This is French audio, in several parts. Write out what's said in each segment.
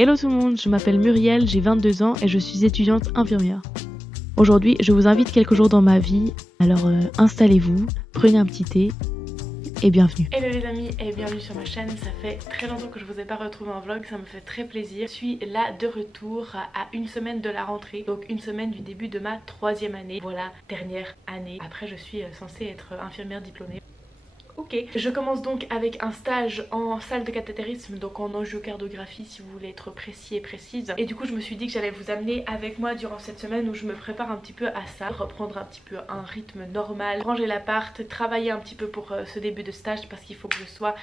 Hello tout le monde, je m'appelle Muriel, j'ai 22 ans et je suis étudiante infirmière. Aujourd'hui, je vous invite quelques jours dans ma vie, alors installez-vous, prenez un petit thé et bienvenue. Hello les amis et bienvenue sur ma chaîne. Ça fait très longtemps que je vous ai pas retrouvé en vlog, ça me fait très plaisir. Je suis là de retour à une semaine de la rentrée, donc une semaine du début de ma 3e année. Voilà, dernière année. Après je suis censée être infirmière diplômée. Ok, je commence donc avec un stage en salle de cathétérisme, donc en angiocardographie si vous voulez être précis et précise. Et du coup je me suis dit que j'allais vous amener avec moi durant cette semaine où je me prépare un petit peu à ça, reprendre un petit peu un rythme normal, ranger l'appart, travailler un petit peu pour ce début de stage parce qu'il faut que je sois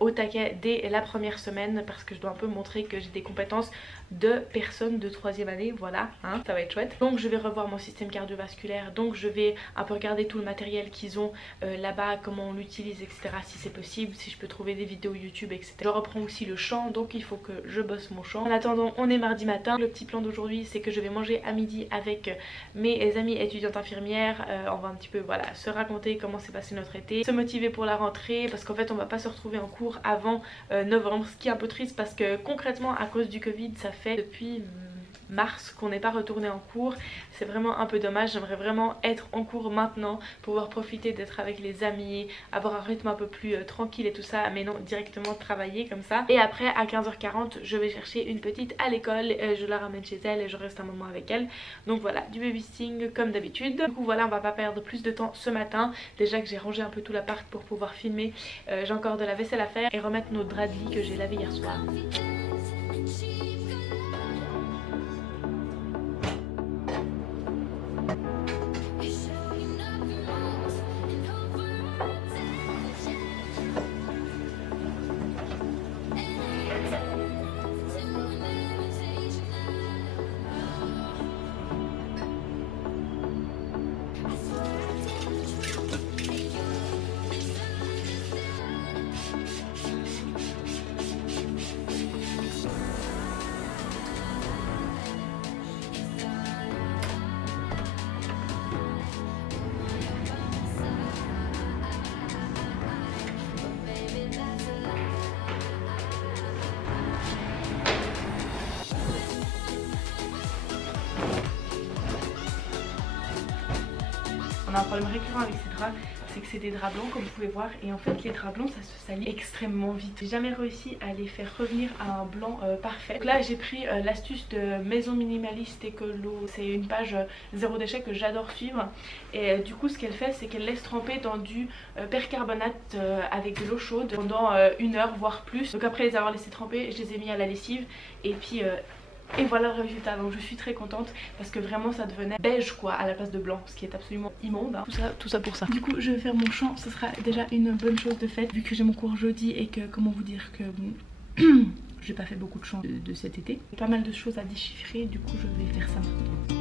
au taquet dès la première semaine parce que je dois un peu montrer que j'ai des compétences de personnes de 3e année, voilà, hein, ça va être chouette. Donc je vais revoir mon système cardiovasculaire, donc je vais un peu regarder tout le matériel qu'ils ont là-bas, comment on l'utilise, etc. si c'est possible, si je peux trouver des vidéos YouTube, etc. Je reprends aussi le chant, donc il faut que je bosse mon chant. En attendant, on est mardi matin. Le petit plan d'aujourd'hui, c'est que je vais manger à midi avec mes amies étudiantes infirmières. On va un petit peu, voilà, se raconter comment s'est passé notre été, se motiver pour la rentrée, parce qu'en fait on va pas se retrouver en cours avant novembre, ce qui est un peu triste parce que concrètement à cause du Covid, ça fait depuis mars qu'on n'est pas retourné en cours. C'est vraiment un peu dommage, j'aimerais vraiment être en cours maintenant, pouvoir profiter d'être avec les amis, avoir un rythme un peu plus tranquille et tout ça, mais non, directement travailler comme ça. Et après à 15h40 je vais chercher une petite à l'école, je la ramène chez elle et je reste un moment avec elle. Donc voilà, du babysitting comme d'habitude. Du coup voilà, on va pas perdre plus de temps ce matin, déjà que j'ai rangé un peu tout l'appart pour pouvoir filmer. J'ai encore de la vaisselle à faire et remettre nos draps de lit que j'ai lavé hier soir. On a un problème récurrent avec ces draps, c'est que c'est des draps blancs comme vous pouvez voir, et en fait les draps blancs ça se salit extrêmement vite. J'ai jamais réussi à les faire revenir à un blanc parfait. Donc là j'ai pris l'astuce de Maison Minimaliste Écolo, c'est une page zéro déchet que j'adore suivre, et du coup ce qu'elle fait c'est qu'elle laisse tremper dans du percarbonate avec de l'eau chaude pendant 1 heure voire plus. Donc après les avoir laissés tremper, je les ai mis à la lessive et puis et voilà le résultat. Donc je suis très contente parce que vraiment ça devenait beige quoi à la place de blanc, ce qui est absolument immonde, hein. Tout ça pour ça. Du coup je vais faire mon chant, ce sera déjà une bonne chose de faite vu que j'ai mon cours jeudi et que, comment vous dire, que j'ai pas fait beaucoup de chant de cet été. Pas mal de choses à déchiffrer, du coup je vais faire ça maintenant.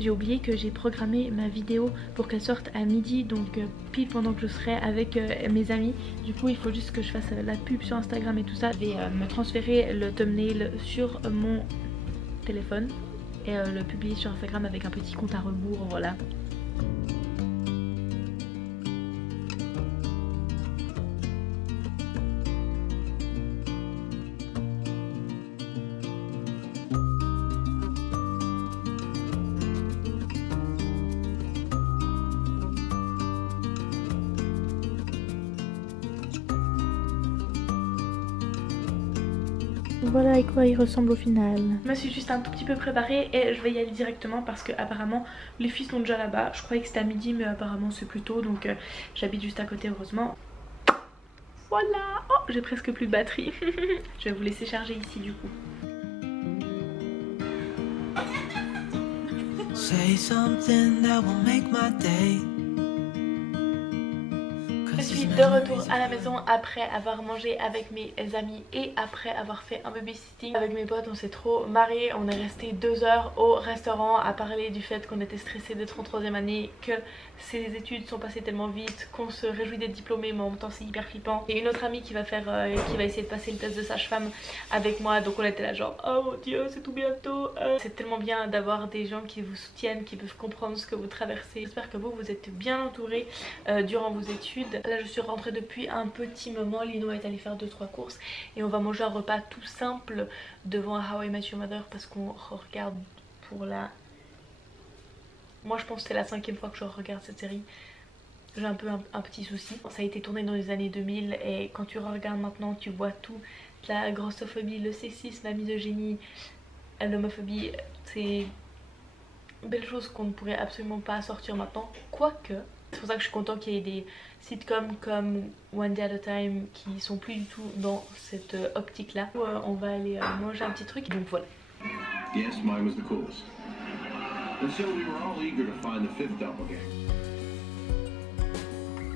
J'ai oublié que j'ai programmé ma vidéo pour qu'elle sorte à midi, donc pile pendant que je serai avec mes amis. Du coup il faut juste que je fasse la pub sur Instagram et tout ça. Je vais me transférer le thumbnail sur mon téléphone et le publier sur Instagram avec un petit compte à rebours, voilà. Voilà à quoi il ressemble au final. Je me suis juste un tout petit peu préparée et je vais y aller directement parce que apparemment les filles sont déjà là-bas. Je croyais que c'était à midi mais apparemment c'est plus tôt, donc j'habite juste à côté heureusement. Voilà, oh j'ai presque plus de batterie. Je vais vous laisser charger ici du coup. Say something that will make my day. Je suis de retour à la maison après avoir mangé avec mes amis et après avoir fait un babysitting avec mes potes. On s'est trop marré, on est resté 2 heures au restaurant à parler du fait qu'on était stressé d'être en 3e année, que ces études sont passées tellement vite, qu'on se réjouit d'être diplômé mais en même temps c'est hyper flippant. Et une autre amie qui va essayer de passer le test de sage-femme avec moi, donc on était là genre oh mon dieu c'est tout bientôt. C'est tellement bien d'avoir des gens qui vous soutiennent, qui peuvent comprendre ce que vous traversez. J'espère que vous êtes bien entourés durant vos études. Là je suis rentrée depuis un petit moment, Lino est allé faire 2-3 courses et on va manger un repas tout simple devant How I Met Your Mother parce qu'on regarde pour la... Moi je pense que c'est la 5e fois que je regarde cette série. J'ai un peu un petit souci. Ça a été tourné dans les années 2000 et quand tu regardes maintenant tu vois tout. La grossophobie, le sexisme, la misogynie, l'homophobie, c'est une belle chose qu'on ne pourrait absolument pas sortir maintenant. Quoique, c'est pour ça que je suis contente qu'il y ait des sitcoms comme One Day at a Time qui sont plus du tout dans cette optique là. On va aller manger un petit truc, donc voilà. Yes, mine was the coolest. Until we were all eager to find the 5th doppelganger.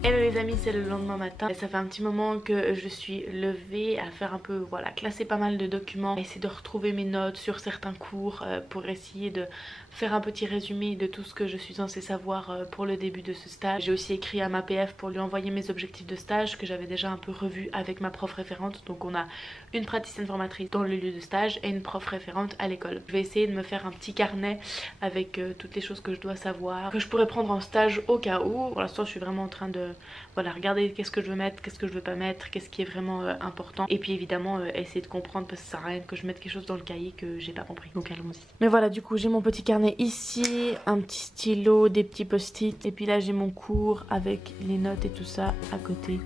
Hello les amis, c'est le lendemain matin et ça fait un petit moment que je suis levée à faire un peu, voilà, classer pas mal de documents, essayer de retrouver mes notes sur certains cours pour essayer de faire un petit résumé de tout ce que je suis censée savoir pour le début de ce stage. J'ai aussi écrit à ma PF pour lui envoyer mes objectifs de stage que j'avais déjà un peu revus avec ma prof référente. Donc on a une praticienne formatrice dans le lieu de stage et une prof référente à l'école. Je vais essayer de me faire un petit carnet avec toutes les choses que je dois savoir, que je pourrais prendre en stage au cas où. Pour l'instant je suis vraiment en train de voilà, regarder qu'est-ce que je veux mettre, qu'est-ce que je veux pas mettre, qu'est-ce qui est vraiment important. Et puis évidemment essayer de comprendre parce que ça sert à rien que je mette quelque chose dans le cahier que j'ai pas compris. Donc allons-y. Mais voilà, du coup j'ai mon petit carnet ici, un petit stylo, des petits post-it. Et puis là j'ai mon cours avec les notes et tout ça à côté.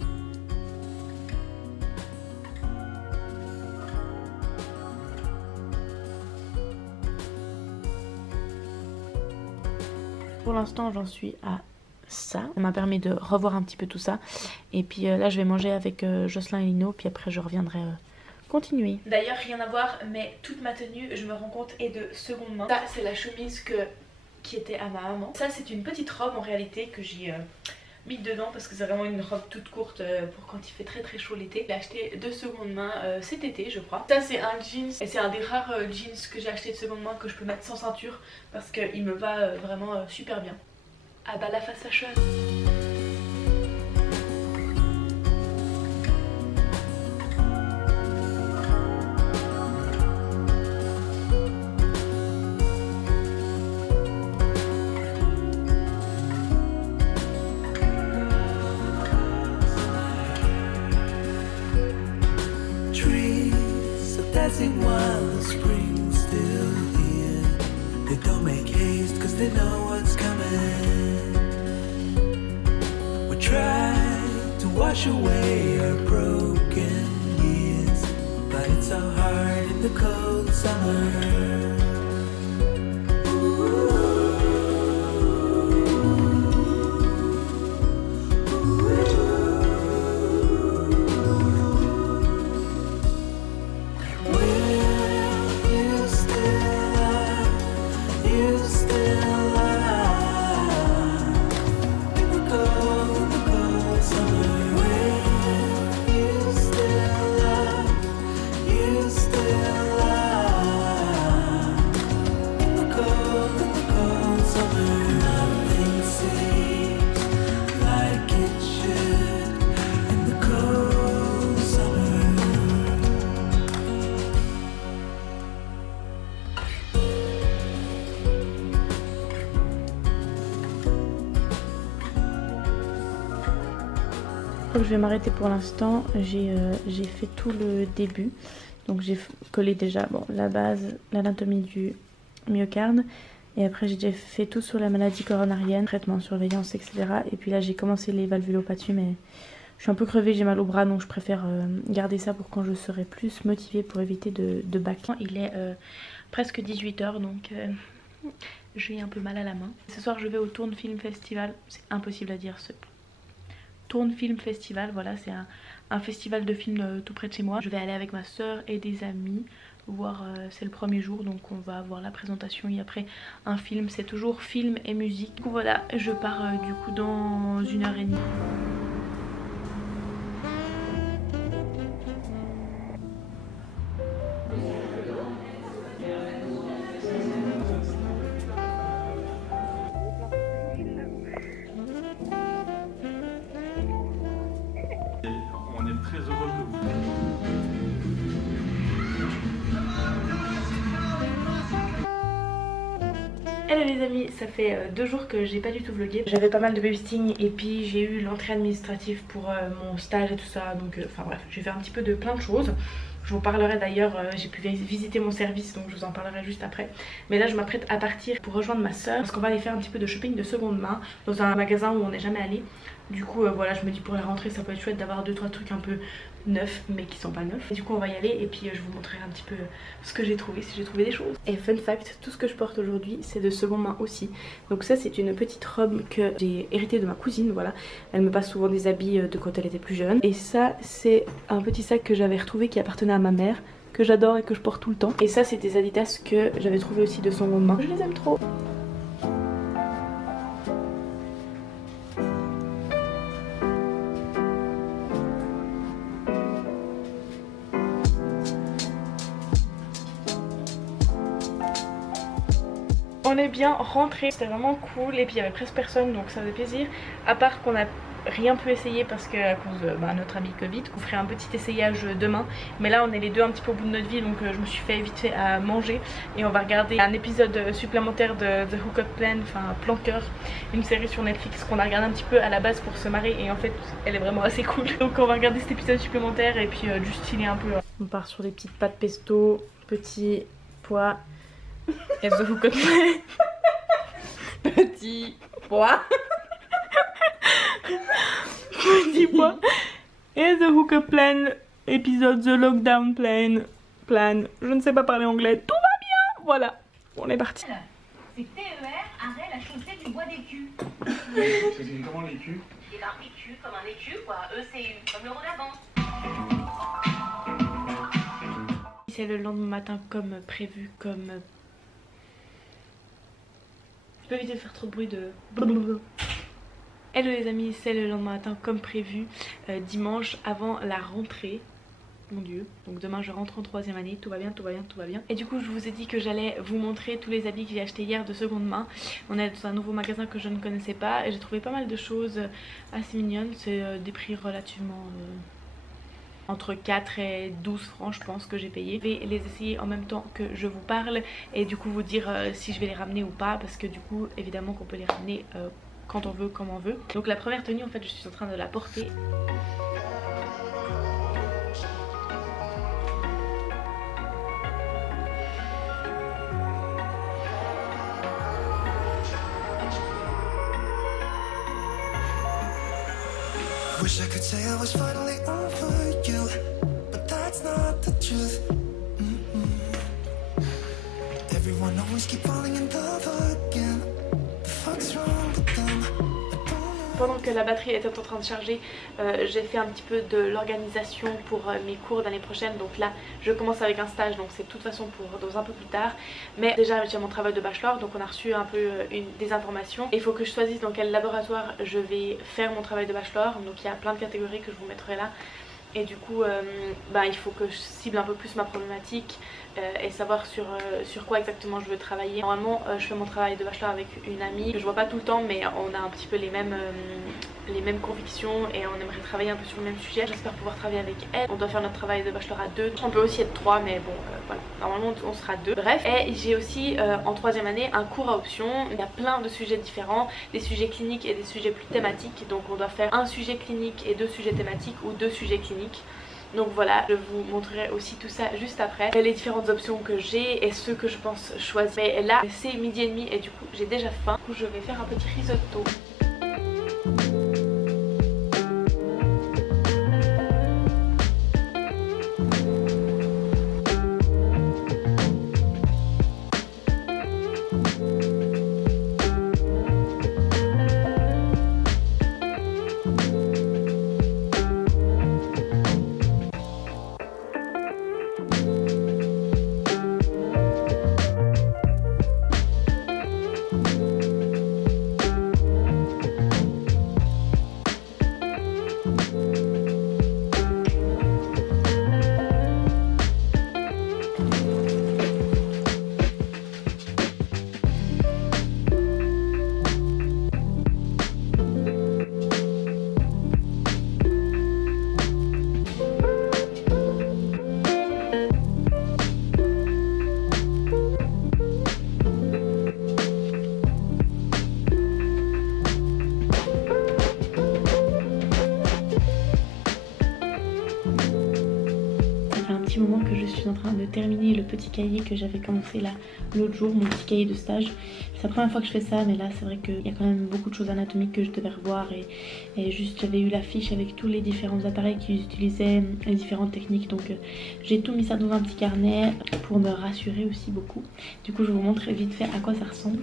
Pour l'instant j'en suis à ça m'a permis de revoir un petit peu tout ça et puis là je vais manger avec Jocelyn et Lino puis après je reviendrai continuer. D'ailleurs rien à voir mais toute ma tenue je me rends compte est de seconde main. Ça c'est la chemise qui était à ma maman. Ça c'est une petite robe en réalité que j'ai mis dedans parce que c'est vraiment une robe toute courte pour quand il fait très chaud l'été. J'ai acheté de seconde main cet été je crois. Ça c'est un jeans et c'est un des rares jeans que j'ai acheté de seconde main que je peux mettre sans ceinture parce qu'il me va vraiment super bien. Ah bah la fast fashion. Trees are dancing while the spring's still here. They don't make haste 'cause they know what's coming. Try to wash away our broken years, but it's so hard in the cold summer. Je crois que je vais m'arrêter pour l'instant. J'ai fait tout le début. Donc j'ai collé déjà la base, l'anatomie du myocarde. Et après j'ai déjà fait tout sur la maladie coronarienne, traitement, surveillance, etc. Et puis là j'ai commencé les valvulopathies mais je suis un peu crevée, j'ai mal au bras donc je préfère garder ça pour quand je serai plus motivée pour éviter de bâcler. Il est presque 18 h donc j'ai un peu mal à la main. Ce soir je vais au Tourne Film Festival, c'est impossible à dire ce Tourne Film Festival, voilà c'est un festival de films tout près de chez moi. Je vais aller avec ma soeur et des amis voir, c'est le premier jour donc on va voir la présentation et après un film, c'est toujours film et musique. Du coup voilà, je pars du coup dans 1h30. Hello les amis, ça fait 2 jours que j'ai pas du tout vlogué. J'avais pas mal de babysitting et puis j'ai eu l'entrée administrative pour mon stage et tout ça. Donc enfin bref, j'ai fait un petit peu de plein de choses. Je vous parlerai d'ailleurs, j'ai pu visiter mon service donc je vous en parlerai juste après. Mais là je m'apprête à partir pour rejoindre ma soeur parce qu'on va aller faire un petit peu de shopping de seconde main dans un magasin où on n'est jamais allé. Du coup voilà, je me dis pour la rentrée ça peut être chouette d'avoir 2-3 trucs un peu neufs mais qui sont pas neufs. Et du coup on va y aller et puis je vous montrerai un petit peu ce que j'ai trouvé, si j'ai trouvé des choses. Et fun fact, tout ce que je porte aujourd'hui c'est de seconde main aussi. Donc ça c'est une petite robe que j'ai héritée de ma cousine, voilà. Elle me passe souvent des habits de quand elle était plus jeune. Et ça c'est un petit sac que j'avais retrouvé qui appartenait à ma mère, que j'adore et que je porte tout le temps. Et ça c'est des Adidas que j'avais trouvé aussi de seconde main. Je les aime trop. On est bien rentré, c'était vraiment cool et puis il y avait presque personne donc ça faisait plaisir. À part qu'on a rien pu essayer parce que à cause de notre ami Covid, qu'on ferait un petit essayage demain. Mais là on est les deux un petit peu au bout de notre vie donc je me suis fait vite fait à manger. Et on va regarder un épisode supplémentaire de The Hookup Plan, enfin Plan Cœur, une série sur Netflix qu'on a regardé un petit peu à la base pour se marrer. Et en fait elle est vraiment assez cool. Donc on va regarder cet épisode supplémentaire et puis juste chiller un peu. On part sur des petites pâtes pesto, petits pois. Et The Hookup Plan. Petit pois. Petit pois. Et The Hookup Plan, épisode The Lockdown Plan. Je ne sais pas parler anglais. Tout va bien. Voilà. On est parti. C'est TER, arrêt la chaussée du bois d'écu. C'est comment l'écu? Il est marqué Q comme un écu, quoi. ECU, comme l'euro d'avant. C'est le lendemain matin comme prévu, comme... Je peux éviter de faire trop de bruit de... Hello les amis, c'est le lendemain matin comme prévu, dimanche avant la rentrée. Mon dieu, donc demain je rentre en 3e année, tout va bien, tout va bien, tout va bien. Et du coup je vous ai dit que j'allais vous montrer tous les habits que j'ai achetés hier de seconde main. On est dans un nouveau magasin que je ne connaissais pas et j'ai trouvé pas mal de choses assez mignonnes. C'est des prix relativement... entre 4 et 12 francs je pense que j'ai payé. Je vais les essayer en même temps que je vous parle et du coup vous dire si je vais les ramener ou pas, parce que du coup évidemment qu'on peut les ramener quand on veut, comme on veut. Donc la première tenue en fait je suis en train de la porter. Wish I could say I was finally over you, but that's not the truth. Everyone always keep falling in love again. The fuck's wrong with them? Pendant que la batterie était en train de charger, j'ai fait un petit peu de l'organisation pour mes cours d'année prochaine. Donc là je commence avec un stage, donc c'est de toute façon pour dans un peu plus tard. Mais déjà j'ai mon travail de bachelor, donc on a reçu un peu des informations. Il faut que je choisisse dans quel laboratoire je vais faire mon travail de bachelor. Donc il y a plein de catégories que je vous mettrai là. Et du coup il faut que je cible un peu plus ma problématique et savoir sur quoi exactement je veux travailler. Normalement je fais mon travail de bachelor avec une amie que je vois pas tout le temps, mais on a un petit peu les mêmes convictions et on aimerait travailler un peu sur le même sujet. J'espère pouvoir travailler avec elle. On doit faire notre travail de bachelor à 2. On peut aussi être 3 mais bon voilà, normalement on sera 2. Bref, et j'ai aussi en 3e année un cours à option. Il y a plein de sujets différents, des sujets cliniques et des sujets plus thématiques. Donc on doit faire un sujet clinique et 2 sujets thématiques ou 2 sujets cliniques. Donc voilà, je vous montrerai aussi tout ça juste après, les différentes options que j'ai et ceux que je pense choisir. Mais là c'est 12h30 et du coup j'ai déjà faim. Du coup je vais faire un petit risotto. petit moment que je suis en train de terminer le petit cahier que j'avais commencé là l'autre jour, mon petit cahier de stage. C'est la première fois que je fais ça, mais là c'est vrai qu'il y a quand même beaucoup de choses anatomiques que je devais revoir et juste j'avais eu la fiche avec tous les différents appareils qu'ils utilisaient, les différentes techniques, donc j'ai tout mis ça dans un petit carnet pour me rassurer aussi beaucoup. Du coup je vous montre vite fait à quoi ça ressemble.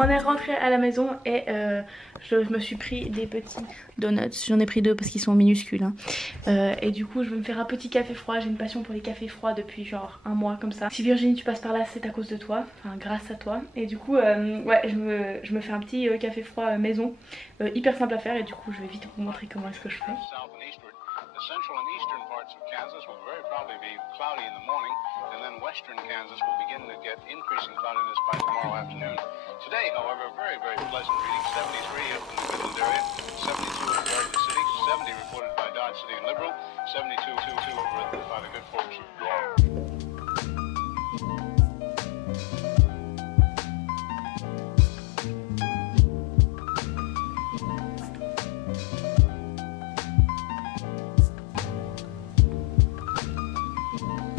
On est rentré à la maison et je me suis pris des petits donuts. J'en ai pris 2 parce qu'ils sont minuscules hein. Et du coup je vais me faire un petit café froid. J'ai une passion pour les cafés froids depuis genre un mois comme ça. Si Virginie tu passes par là c'est à cause de toi, enfin grâce à toi. Et du coup ouais je me fais un petit café froid maison, hyper simple à faire. Et du coup je vais vite vous montrer comment est-ce que je fais. The central and eastern parts of Kansas will very probably be cloudy in the morning, and then western Kansas will begin to get increasing cloudiness by tomorrow afternoon. Today, however, very, very pleasant reading. 73 up in the Midland area, 72 in Garden City, 70 reported by Dodge City and Liberal, 72 over by the good folks of York.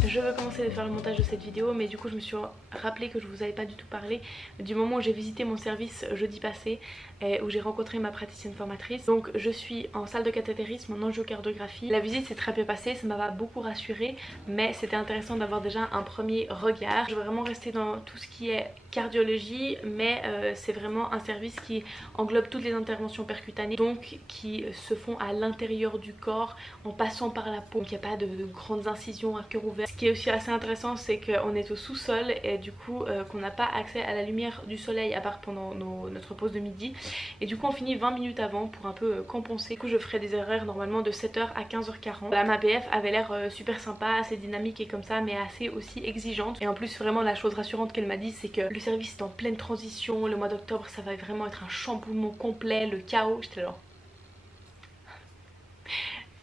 Je veux commencer de faire le montage de cette vidéo, mais du coup je me suis rappelé que je vous avais pas du tout parlé du moment où j'ai visité mon service jeudi passé, où j'ai rencontré ma praticienne formatrice. Donc je suis en salle de cathétérisme en angiocardiographie. La visite s'est très bien passée, ça m'a beaucoup rassurée, mais c'était intéressant d'avoir déjà un premier regard. Je veux vraiment rester dans tout ce qui est cardiologie, mais c'est vraiment un service qui englobe toutes les interventions percutanées, donc qui se font à l'intérieur du corps en passant par la peau. Donc il n'y a pas de grandes incisions à cœur ouvert. Ce qui est aussi assez intéressant, c'est qu'on est au sous-sol et du coup qu'on n'a pas accès à la lumière du soleil à part pendant notre pause de midi. Et du coup on finit 20 minutes avant pour un peu compenser. Du coup je ferai des horaires normalement de 7h à 15h40. La MAPF avait l'air super sympa, assez dynamique et comme ça, mais assez aussi exigeante. Et en plus vraiment la chose rassurante qu'elle m'a dit, c'est que le service est en pleine transition. Le mois d'octobre ça va vraiment être un chamboulement complet, le chaos. J'étais là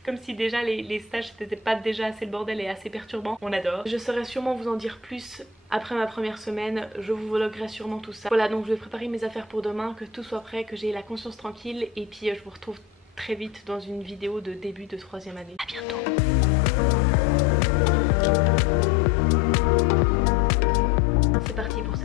comme si déjà les stages c'était pas déjà assez le bordel et assez perturbant. On adore. Je saurais sûrement vous en dire plus après ma première semaine, je vous vloguerai sûrement tout ça. Voilà, donc je vais préparer mes affaires pour demain, que tout soit prêt, que j'ai la conscience tranquille, et puis je vous retrouve très vite dans une vidéo de début de 3e année. À bientôt. C'est parti pour